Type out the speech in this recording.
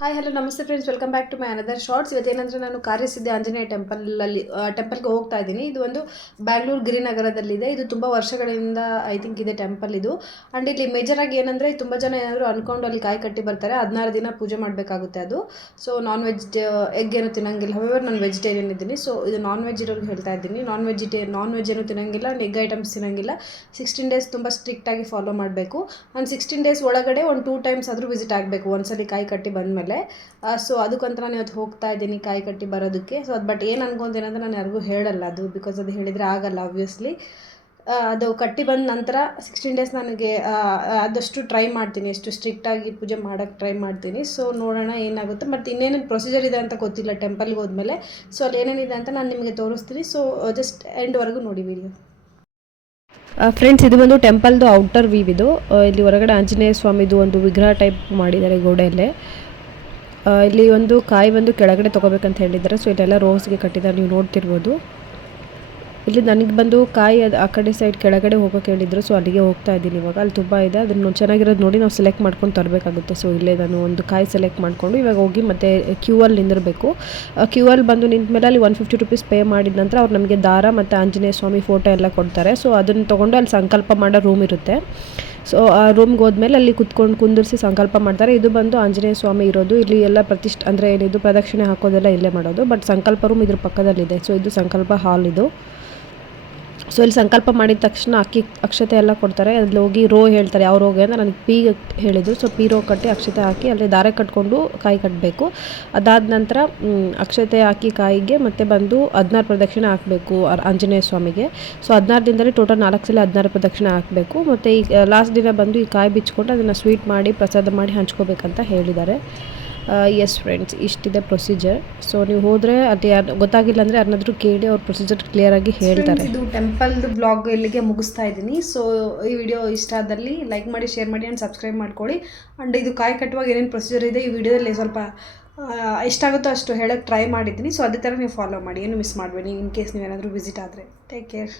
Hi hello ನಮಸ್ತೆ friends, welcome back to my another shorts. ಇವತ್ತೇನಂದರೆ ನಾನು ಕಾರ್ಯಸಿದ್ಧಿ ಆಂಜನೇಯ ಟೆಂಪಲ್ಗೆ ಹೋಗ್ತಾ ಇದ್ದೀನಿ. ಇದು ಒಂದು ಬ್ಯಾಂಗ್ಳೂರು ಗಿರಿನಗರದಲ್ಲಿದೆ. ಇದು ತುಂಬ ವರ್ಷಗಳಿಂದ ಐ ಥಿಂಕ್ ಇದೆ ಟೆಂಪಲ್ ಇದು. ಆ್ಯಂಡ್ ಇಲ್ಲಿ ಮೇಜರಾಗಿ ಏನಂದರೆ ತುಂಬ ಜನ ಏನಾದರೂ ಅಂದ್ಕೊಂಡು ಅಲ್ಲಿ ಕಾಯಿ ಕಟ್ಟಿ ಬರ್ತಾರೆ. 16 ದಿನ ಪೂಜೆ ಮಾಡಬೇಕಾಗುತ್ತೆ ಅದು. ಸೊ ನಾನ್ ವೆಜ್ ಎಗ್ ಏನು ತಿನ್ನಂಗಿಲ್ಲ. ಹವೆವರ್ ನಾನು ವೆಜಿಟೇರಿಯನ್ ಇದ್ದೀನಿ. ಸೊ ಇದು ನಾನ್ ವೆಜ್ ಇರೋರಿಗೆ ಹೇಳ್ತಾ ಇದ್ದೀನಿ. ನಾನ್ ವೆಜ್ ಏನು ತಿನ್ನಂಗಿಲ್ಲ, ಎಗ್ ಐಟಮ್ಸ್ ತಿನ್ನಂಗಿಲ್ಲ. 16 ಡೇಸ್ ತುಂಬ ಸ್ಟ್ರಿಕ್ಟಾಗಿ ಫಾಲೋ ಮಾಡಬೇಕು. ಆ್ಯಂಡ್ 16 ಡೇಸ್ ಒಳಗಡೆ ಒಂದು 2 ಟೈಮ್ಸ್ ಆದರೂ ವಿಸಿಟ್ ಆಗಬೇಕು ಒಂದ್ಸಲಿ ಕಾಯಿ ಕಟ್ಟಿ ಬಂದಮೇಲೆ. ಸೊ ಅದಕ್ಕಂತ ನಾನು ಇವತ್ತು ಹೋಗ್ತಾ ಇದ್ದೀನಿ ಕಾಯಿ ಕಟ್ಟಿ ಬರೋದಕ್ಕೆ. ಸೊ ಅದು ಬಟ್ ಏನು ಅನ್ಕೊಂತೀನಿ ಅಂದರೆ ನಾನು ಯಾರಿಗೂ ಹೇಳಲ್ಲ ಅದು, ಬಿಕಾಸ್ ಅದು ಹೇಳಿದರೆ ಆಗಲ್ಲ ಆಬ್ವಿಯಸ್ಲಿ. ಅದು ಕಟ್ಟಿ ಬಂದ ನಂತರ 16 ಡೇಸ್ ನನಗೆ ಆದಷ್ಟು ಟ್ರೈ ಮಾಡ್ತೀನಿ, ಎಷ್ಟು ಸ್ಟ್ರಿಕ್ಟಾಗಿ ಪೂಜೆ ಮಾಡೋಕ್ಕೆ ಟ್ರೈ ಮಾಡ್ತೀನಿ. ಸೊ ನೋಡೋಣ ಏನಾಗುತ್ತೆ. ಮತ್ತು ಇನ್ನೇನೇನು ಪ್ರೊಸೀಜರ್ ಇದೆ ಅಂತ ಗೊತ್ತಿಲ್ಲ ಟೆಂಪಲ್ಗೆ ಹೋದ್ಮೇಲೆ. ಸೊ ಅಲ್ಲಿ ಏನೇನಿದೆ ಅಂತ ನಾನು ನಿಮಗೆ ತೋರಿಸ್ತೀನಿ. ಸೊ ಜಸ್ಟ್ ಎಂಡ್ವರೆಗೂ ನೋಡಿ ವಿಡಿಯೋ. ಫ್ರೆಂಡ್ಸ್, ಇದು ಬಂದು ಟೆಂಪಲ್ದು ಔಟರ್ ವ್ಯೂ. ಇದು ಇಲ್ಲಿ ಹೊರಗಡೆ ಆಂಜನೇಯ ಸ್ವಾಮಿದು ಒಂದು ವಿಗ್ರಹ ಟೈಪ್ ಮಾಡಿದ್ದಾರೆ ಗೋಡೆಯಲ್ಲೇ. ಇಲ್ಲಿ ಒಂದು ಕಾಯಿ ಬಂದು ಕೆಳಗಡೆ ತೊಗೋಬೇಕಂತ ಹೇಳಿದ್ದಾರೆ. ಸೊ ಇಲ್ಲೆಲ್ಲ ರೋಸ್ಗೆ ಕಟ್ಟಿದ್ದಾರೆ, ನೀವು ನೋಡ್ತಿರ್ಬೋದು. ಇಲ್ಲಿ ನನಗೆ ಬಂದು ಕಾಯಿ ಅದು ಆ ಕಡೆ ಸೈಡ್ ಕೆಳಗಡೆ ಹೋಗೋಕೆ ಹೇಳಿದ್ರು. ಸೊ ಅಲ್ಲಿಗೆ ಹೋಗ್ತಾ ಇದ್ದೀನಿ ಇವಾಗ. ಅಲ್ಲಿ ತುಂಬ ಇದೆ, ಅದನ್ನು ಚೆನ್ನಾಗಿರೋದು ನೋಡಿ ನಾವು ಸೆಲೆಕ್ಟ್ ಮಾಡ್ಕೊಂಡು ತರಬೇಕಾಗುತ್ತೆ. ಸೊ ಇಲ್ಲೇ ನಾನು ಒಂದು ಕಾಯಿ ಸೆಲೆಕ್ಟ್ ಮಾಡಿಕೊಂಡು ಇವಾಗ ಹೋಗಿ ಮತ್ತೆ ಕ್ಯೂ ಅಲ್ಲಿ ನಿಂದಿರಬೇಕು. ಕ್ಯೂ ಅಲ್ಲಿ ಬಂದು ನಿಂತ ಮೇಲೆ ಅಲ್ಲಿ 150 ರೂಪೀಸ್ ಪೇ ಮಾಡಿದ ನಂತರ ಅವ್ರು ನಮಗೆ ದಾರ ಮತ್ತು ಆಂಜನೇಯ ಸ್ವಾಮಿ ಫೋಟೋ ಎಲ್ಲ ಕೊಡ್ತಾರೆ. ಸೊ ಅದನ್ನು ತೊಗೊಂಡು ಅಲ್ಲಿ ಸಂಕಲ್ಪ ಮಾಡೋ ರೂಮ್ ಇರುತ್ತೆ. ಸೊ ಆ ರೂಮ್ಗೆ ಹೋದ್ಮೇಲೆ ಅಲ್ಲಿ ಕುಂದಿರಿಸಿ ಸಂಕಲ್ಪ ಮಾಡ್ತಾರೆ. ಇದು ಬಂದು ಆಂಜನೇಯ ಸ್ವಾಮಿ ಇರೋದು. ಇಲ್ಲಿ ಎಲ್ಲ ಅಂದರೆ ಏನಿದು ಪ್ರದಕ್ಷಿಣೆ ಹಾಕೋದೆಲ್ಲ ಇಲ್ಲೇ ಮಾಡೋದು. ಬಟ್ ಸಂಕಲ್ಪ ರೂಮ್ ಇದ್ರ ಪಕ್ಕದಲ್ಲಿದೆ. ಸೊ ಇದು ಸಂಕಲ್ಪ ಹಾಲ್ ಇದು. ಸೊ ಇಲ್ಲಿ ಸಂಕಲ್ಪ ಮಾಡಿದ ತಕ್ಷಣ ಅಕ್ಷತೆ ಎಲ್ಲ ಕೊಡ್ತಾರೆ. ಅಲ್ಲಿ ಹೋಗಿ ರೋ ಹೇಳ್ತಾರೆ, ಯಾವ ರೋಗೆ ಅಂದರೆ ನನಗೆ ಪಿ ಹೇಳಿದರು. ಸೊ ಪಿ ರೋ ಕಟ್ಟಿ ಅಕ್ಷತೆ ಹಾಕಿ ಅಲ್ಲಿ ದಾರೆ ಕಟ್ಕೊಂಡು ಕಾಯಿ ಕಟ್ಟಬೇಕು. ಅದಾದ ನಂತರ ಅಕ್ಷತೆ ಹಾಕಿ ಕಾಯಿಗೆ ಮತ್ತೆ ಬಂದು 16 ಪ್ರದಕ್ಷಿಣೆ ಹಾಕಬೇಕು ಆಂಜನೇಯ ಸ್ವಾಮಿಗೆ. ಸೊ 16 ದಿನದಲ್ಲಿ ಟೋಟಲ್ 4 ಸಲ 16 ಪ್ರದಕ್ಷಿಣೆ ಹಾಕಬೇಕು. ಮತ್ತು ಈ ಲಾಸ್ಟ್ ದಿನ ಬಂದು ಈ ಕಾಯಿ ಬಿಚ್ಕೊಂಡು ಅದನ್ನು ಸ್ವೀಟ್ ಮಾಡಿ ಪ್ರಸಾದ ಮಾಡಿ ಹಂಚ್ಕೋಬೇಕಂತ ಹೇಳಿದ್ದಾರೆ. ಎಸ್ ಫ್ರೆಂಡ್ಸ್, ಇಷ್ಟಿದೆ ಪ್ರೊಸೀಜರ್. ಸೊ ನೀವು ಹೋದರೆ ಅದು ಗೊತ್ತಾಗಿಲ್ಲ ಅಂದರೆ ಯಾರನ್ನಾದರೂ ಕೇಳಿ ಅವ್ರ ಪ್ರೊಸೀಜರ್ ಕ್ಲಿಯರಾಗಿ ಹೇಳ್ತಾರೆ. ಇದು ಟೆಂಪಲ್ದು ಬ್ಲಾಗ್ ಇಲ್ಲಿಗೆ ಮುಗಿಸ್ತಾ ಇದ್ದೀನಿ. ಸೊ ಈ ವಿಡಿಯೋ ಇಷ್ಟ ಆದಲ್ಲಿ ಲೈಕ್ ಮಾಡಿ, ಶೇರ್ ಮಾಡಿ ಆ್ಯಂಡ್ ಸಬ್ಸ್ಕ್ರೈಬ್ ಮಾಡ್ಕೊಳ್ಳಿ. ಆ್ಯಂಡ್ ಇದು ಕಾಯಿ ಕಟ್ಟುವಾಗ ಏನೇನು ಪ್ರೊಸೀಜರ್ ಇದೆ ಈ ವಿಡಿಯೋದಲ್ಲಿ ಸ್ವಲ್ಪ ಎಷ್ಟಾಗುತ್ತೋ ಅಷ್ಟು ಹೇಳೋಕ್ಕೆ ಟ್ರೈ ಮಾಡಿದ್ದೀನಿ. ಸೊ ಅದೇ ಥರ ನೀವು ಫಾಲೋ ಮಾಡಿ, ಏನು ಮಿಸ್ ಮಾಡಬೇಡಿ ಇನ್ ಕೇಸ್ ನೀವೇನಾದರೂ ವಿಸಿಟ್ ಆದರೆ. Take care.